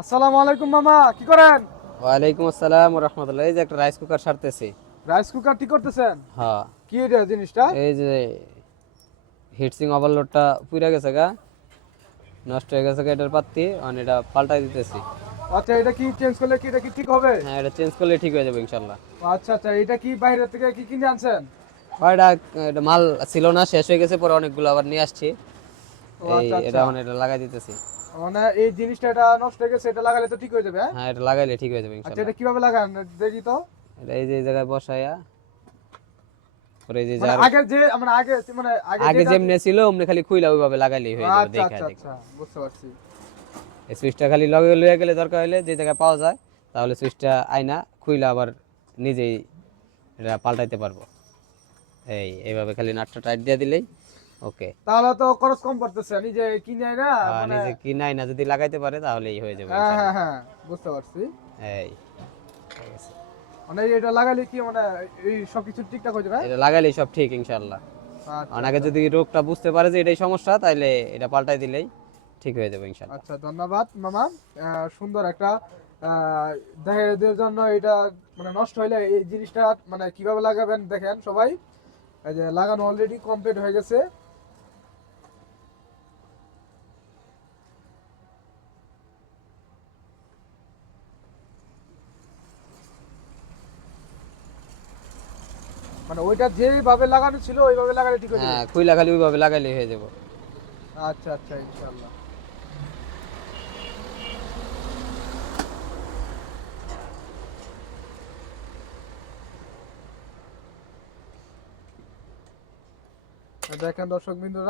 আসসালামু আলাইকুম মামা, কি করেন? ওয়ালাইকুম আসসালাম ওয়া রাহমাতুল্লাহ। এই যে একটা রাইস কুকার সারতেছি। রাইস কুকার ঠিক করতেছেন? হ্যাঁ, কি এটা জিনিসটা? এই যে হিটসিং ওভারলোডটা পুড়ে গেছে গা, নষ্ট হয়ে গেছে গা এটার পাত্তি, এটা পাল্টাই দিতেছি। আচ্ছা, এটা কি চেঞ্জ করলে কি এটা কি ঠিক হবে? হ্যাঁ, এটা চেঞ্জ করলে ঠিক হয়ে যাবে ইনশাল্লাহ। আচ্ছা আচ্ছা, এটা কি বাইরে থেকে কি কিনে আনছেন? আর এটা মাল ছিল না, শেষ হয়ে গেছে, পরে অনেকগুলো আবার নিয়ে আসছি। ও এই আচ্ছা এটা আচ্ছা, এটা লাগাই দিতেছি। মানে এই জিনিসটা এটা নষ্ট হয়ে গেছে, এটা লাগালে তো ঠিক হয়ে যাবে, হ্যাঁ? হ্যাঁ, এটা লাগাইলে ঠিক হয়ে যাবে আচ্ছা, ইনশাল্লাহ। এটা কিভাবে লাগান দেখি তো। এটা এই যে এই জায়গায় বসায়া, পরে এই যে মানে যার আগে যে মানে আগে মানে আগে আগে যেটা যেমনি ছিল অমনি খালি খুইলা ওইভাবে লাগাইলেই হয়ে যাবে, আচ্ছা দেখা আচ্ছা দেখে। আচ্ছা, বুঝতে পারছি। এই সুইচটা খালি লগে লইয়া গেলে, দরকার হলে যে জায়গায় পাওয়া যায়, তাহলে সুইচটা আইনা খুইলা আবার নিজেই এটা পাল্টাইতে পারবো। এইভাবে খালি নাটটা টাইট দিয়ে দিলেই ওকে। তাহলে তো খরচ কম পড়তেছে, নিজে কিনে আয় না মানে। নিজে কি নাই না যদি লাগাইতে পারে তাহলেই হয়ে যাবে হ্যাঁ হ্যাঁ ইনশাল্লাহ। হ্যাঁ, বুঝতে পারছি। এই ঠিক আছে। মানে এটা লাগালে কি মানে এই সবকিছু ঠিকঠাক হয়ে যাবে, হ্যাঁ? এটা লাগাইলেই সব ঠিক ইনশাল্লাহ। আচ্ছা আগে আচ্ছা যদি রোগটা বুঝতে পারে যে এটাই সমস্যা, তাহলে এটা পাল্টাই দিলেই ঠিক হয়ে যাবে ইনশাল্লাহ। আচ্ছা, ধন্যবাদ মামা। সুন্দর একটা দেহের জন্য এটা মানে নষ্ট হইলে এই জিনিসটা মানে কিভাবে লাগাবেন দেখেন সবাই। এই যে লাগানো অলরেডি কমপ্লিট হয়ে গেছে। মানে ওইটা যেভাবে লাগানো ছিল ওইভাবে লাগালে ঠিক হয়ে যাবে। হ্যাঁ, খুইলা খালি ওইভাবে লাগাইলেই হয়ে যাবে। আচ্ছা আচ্ছা, ইনশাআল্লাহ। দেখেন দর্শক বিন্দুরা,